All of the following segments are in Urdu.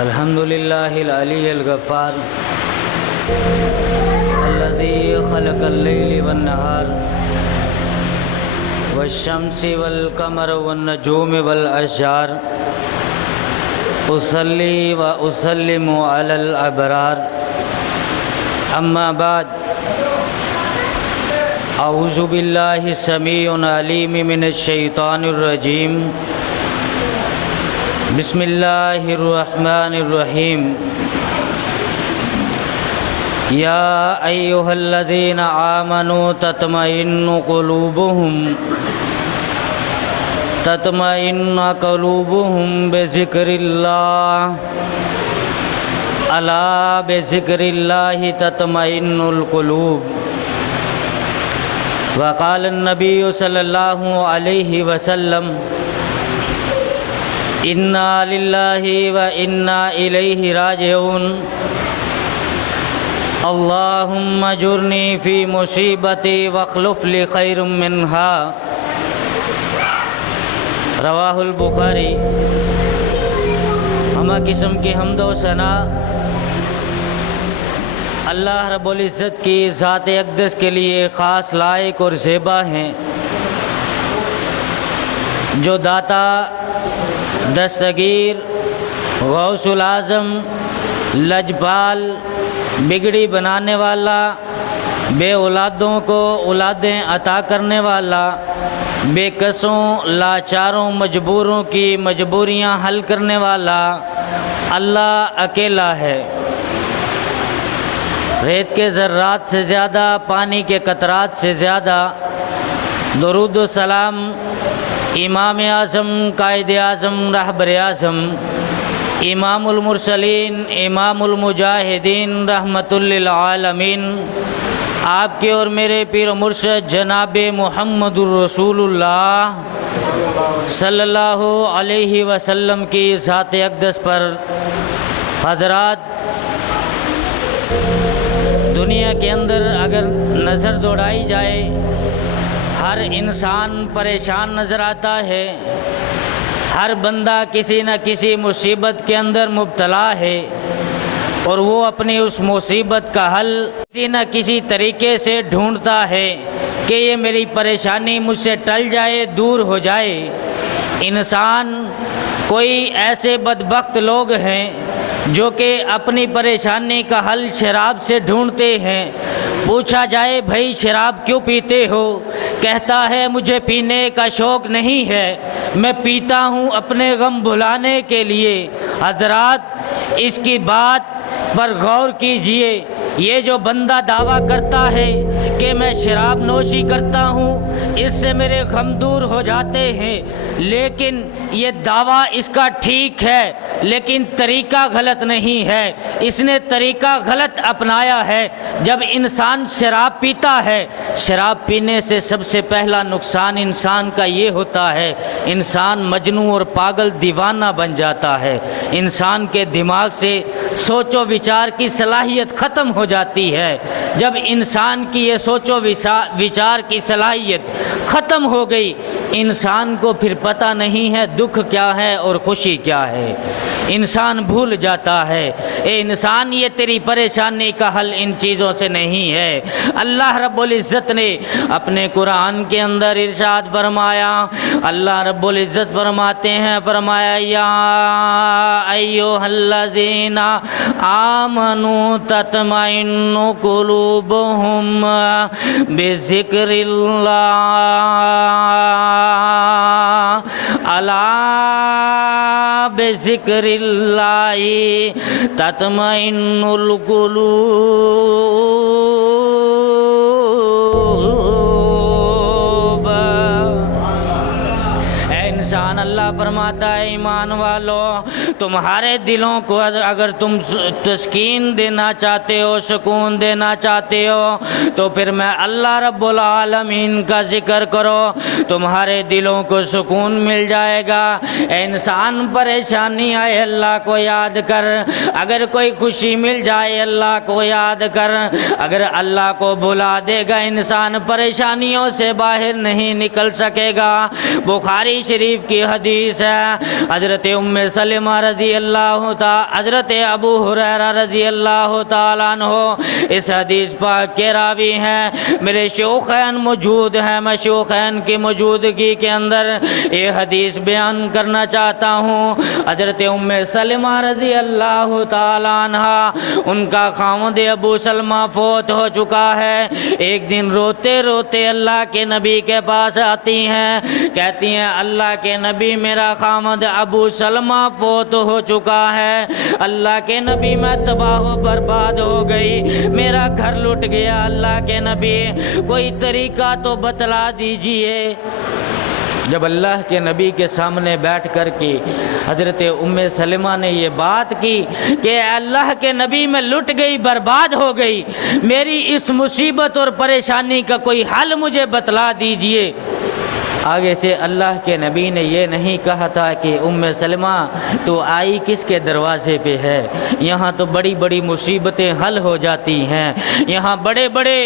الحمد لله العلي الغفار الذي خلق الليل والنهار والشمس والقمر والنجوم والأشجار أصلي وأسلم على الأبرار أما بعد أعوذ بالله السميع العليم من الشيطان الرجيم بسم الله الرحمن الرحيم يا أيها الذين آمنوا تطمئن قلوبهم بذكر الله ألا بذكر الله تطمئن القلوب وقال النبي صلى الله عليه وسلم إنا لله وإنا إليه راجعون اللهم اجرني في مصيبتي واخلف لي خير منها رواہ البخاری۔ ہمہ قسم کی حمد و ثنا اللہ رب العزت کی ذات اقدس کے لیے خاص لائق اور زیبا ہیں، جو داتا، دستگیر، غوث العظم، لجپال، بگڑی بنانے والا، بے اولادوں کو اولادیں عطا کرنے والا، بے کسوں، لاچاروں، مجبوروں کی مجبوریاں حل کرنے والا اللہ اکیلا ہے۔ ریت کے ذرات سے زیادہ، پانی کے قطرات سے زیادہ درود و سلام امام اعظم، قائد اعظم، رہبر اعظم، امام المرسلین، امام المجاہدین، رحمت للعالمین، آپ کے اور میرے پیر و مرشد جناب محمد الرسول اللہ صلی اللہ علیہ وسلم کی ذات اقدس پر۔ حضرات، دنیا کے اندر اگر نظر دوڑائی جائے، ہر انسان پریشان نظر آتا ہے، ہر بندہ کسی نہ کسی مصیبت کے اندر مبتلا ہے، اور وہ اپنی اس مصیبت کا حل کسی نہ کسی طریقے سے ڈھونڈتا ہے کہ یہ میری پریشانی مجھ سے ٹل جائے، دور ہو جائے۔ انسان، کوئی ایسے بدبخت لوگ ہیں جو کہ اپنی پریشانی کا حل شراب سے ڈھونڈتے ہیں۔ پوچھا جائے بھائی شراب کیوں پیتے ہو؟ کہتا ہے مجھے پینے کا شوق نہیں ہے، میں پیتا ہوں اپنے غم بھلانے کے لیے۔ حضرات، اس کی بات پر غور کیجئے۔ یہ جو بندہ دعویٰ کرتا ہے کہ میں شراب نوشی کرتا ہوں، اس سے میرے غم دور ہو جاتے ہیں، لیکن یہ دعویٰ اس کا ٹھیک ہے، لیکن طریقہ غلط نہیں ہے۔ اس نے طریقہ غلط اپنایا ہے۔ جب انسان شراب پیتا ہے، شراب پینے سے سب سے پہلا نقصان انسان کا یہ ہوتا ہے، انسان مجنون اور پاگل دیوانہ بن جاتا ہے۔ انسان کے دماغ سے سوچ و وچار کی صلاحیت ختم ہو جاتی ہے۔ جب انسان کی یہ سوچ و وچار کی صلاحیت ختم ہو گئی، انسان کو پھر پتہ نہیں ہے دکھ کیا ہے اور خوشی کیا ہے۔ انسان بھول جاتا ہے۔ اے انسان، یہ تیری پریشانی کا حل ان چیزوں سے نہیں ہے۔ اللہ رب العزت نے اپنے قرآن کے اندر ارشاد فرمایا، اللہ رب العزت فرماتے ہیں، فرمایا یا ایھا الذین آمنوا تطمئن قلوبہم بذکر اللہ الا بذکر اللہ تطمئن القلوب۔ اے انسان، اللہ فرماتا ہے ایمان والو، تمہارے دلوں کو اگر تم تسکین دینا چاہتے ہو، سکون دینا چاہتے ہو، تو پھر میں اللہ رب العالمین کا ذکر کرو، تمہارے دلوں کو سکون مل جائے گا۔ اے انسان، پریشانی آئے اللہ کو یاد کر، اگر کوئی خوشی مل جائے اللہ کو یاد کر۔ اگر اللہ کو بھلا دے گا انسان پریشانیوں سے باہر نہیں نکل سکے گا۔ بخاری شریف کی حدیث حدیث ہے حضرت ام سلمہ رضی اللہ تعالی حضرت ابو ہریرہ رضی اللہ تعالیٰ عنہ اس حدیث پاک کے راوی ہیں، میرے شیوخین موجود ہیں، میں شیوخین کی موجودگی کے اندر یہ حدیث بیان کرنا چاہتا ہوں۔ حضرت ام سلمہ رضی اللہ تعالیٰ عنہ ان کا خاوند ابو سلمہ فوت ہو چکا ہے۔ ایک دن روتے روتے اللہ کے نبی کے پاس آتی ہیں، کہتی ہیں اللہ کے نبی میرا خاوند ابو سلمہ فوت ہو چکا ہے، اللہ کے نبی میں تباہ و برباد ہو گئی، میرا گھر لٹ گیا، اللہ کے نبی کوئی طریقہ تو بتلا دیجئے۔ جب اللہ کے نبی کے سامنے بیٹھ کر کے حضرت ام سلمہ نے یہ بات کی کہ اللہ کے نبی میں لٹ گئی، برباد ہو گئی، میری اس مصیبت اور پریشانی کا کوئی حل مجھے بتلا دیجئے۔ آگے سے اللہ کے نبی نے یہ نہیں کہا تھا کہ ام سلمہ تو آئی کس کے دروازے پہ ہے، یہاں تو بڑی بڑی مصیبتیں حل ہو جاتی ہیں، یہاں بڑے بڑے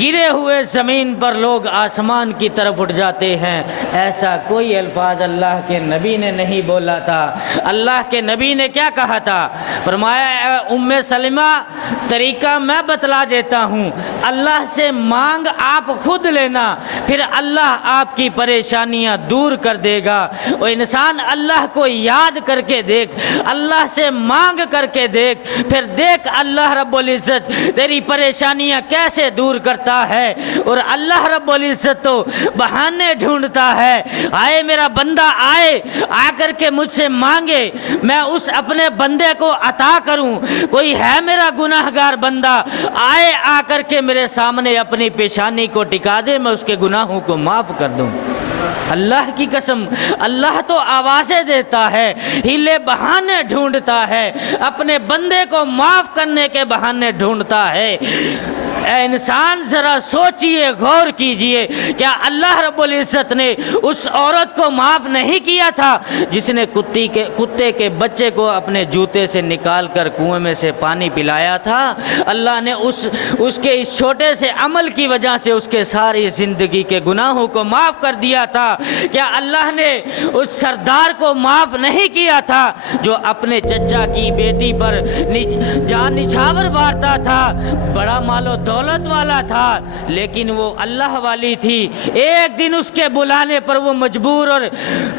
گرے ہوئے زمین پر لوگ آسمان کی طرف اٹھ جاتے ہیں، ایسا کوئی الفاظ اللہ کے نبی نے نہیں بولا تھا۔ اللہ کے نبی نے کیا کہا تھا؟ فرمایا ام سلمہ طریقہ میں بتلا دیتا ہوں، اللہ سے مانگ آپ خود لینا، پھر اللہ آپ کی پریشانیاں دور کر دے گا۔ وہ انسان اللہ کو یاد کر کے دیکھ، اللہ سے مانگ کر کے دیکھ، پھر دیکھ اللہ رب العزت تیری پریشانیاں کیسے دور کرتا ہے۔ اور اللہ رب العزت تو بہانے ڈھونڈتا ہے، آئے میرا بندہ آئے، آ کر کے مجھ سے مانگے، میں اس اپنے بندے کو عطا کروں۔ کوئی ہے میرا گناہگار بندہ، آئے آ کر کے میرے سامنے اپنی پیشانی کو ٹکا دے، میں اس کے گناہوں کو معاف کر دوں۔ اللہ کی قسم، اللہ تو آوازیں دیتا ہے، ہیلے بہانے ڈھونڈتا ہے، اپنے بندے کو معاف کرنے کے بہانے ڈھونڈتا ہے۔ اے انسان ذرا سوچئے، غور کیجئے، کیا اللہ رب العزت نے اس عورت کو معاف نہیں کیا تھا جس نے کتے کے بچے کو اپنے جوتے سے نکال کر کنویں میں سے پانی پلایا تھا؟ اللہ نے اس کے اس چھوٹے سے عمل کی وجہ سے اس کے ساری زندگی کے گناہوں کو معاف کر دیا تھا۔ کیا اللہ نے اس سردار کو معاف نہیں کیا تھا جو اپنے چچا کی بیٹی پر جان نچھاور وارتا تھا؟ بڑا مال و دولت والا تھا لیکن وہ اللہ والی تھی، ایک دن اس کے بلانے پر وہ مجبور اور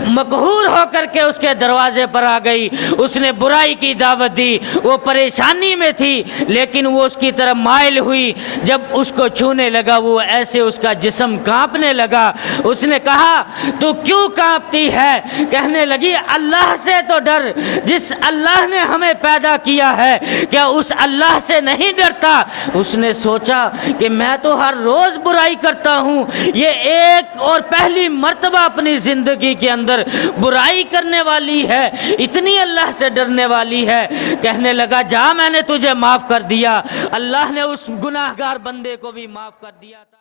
مقہور ہو کر کے اس کے دروازے پر آ گئی، اس نے برائی کی دعوت دی، وہ پریشانی میں تھی لیکن وہ اس کی طرف مائل ہوئی، جب اس کو چھونے لگا وہ ایسے اس کا جسم کانپنے لگا۔ اس نے کہا تو کیوں کانپتی ہے؟ کہنے لگی اللہ سے تو ڈر، جس اللہ نے ہمیں پیدا کیا ہے کیا اس اللہ سے نہیں ڈرتا؟ اس نے سوچا کہ میں تو ہر روز برائی کرتا ہوں، یہ ایک اور پہلی مرتبہ اپنی زندگی کے اندر برائی کرنے والی ہے، اتنی اللہ سے ڈرنے والی ہے۔ کہنے لگا جا میں نے تجھے معاف کر دیا۔ اللہ نے اس گناہگار بندے کو بھی معاف کر دیا تھا۔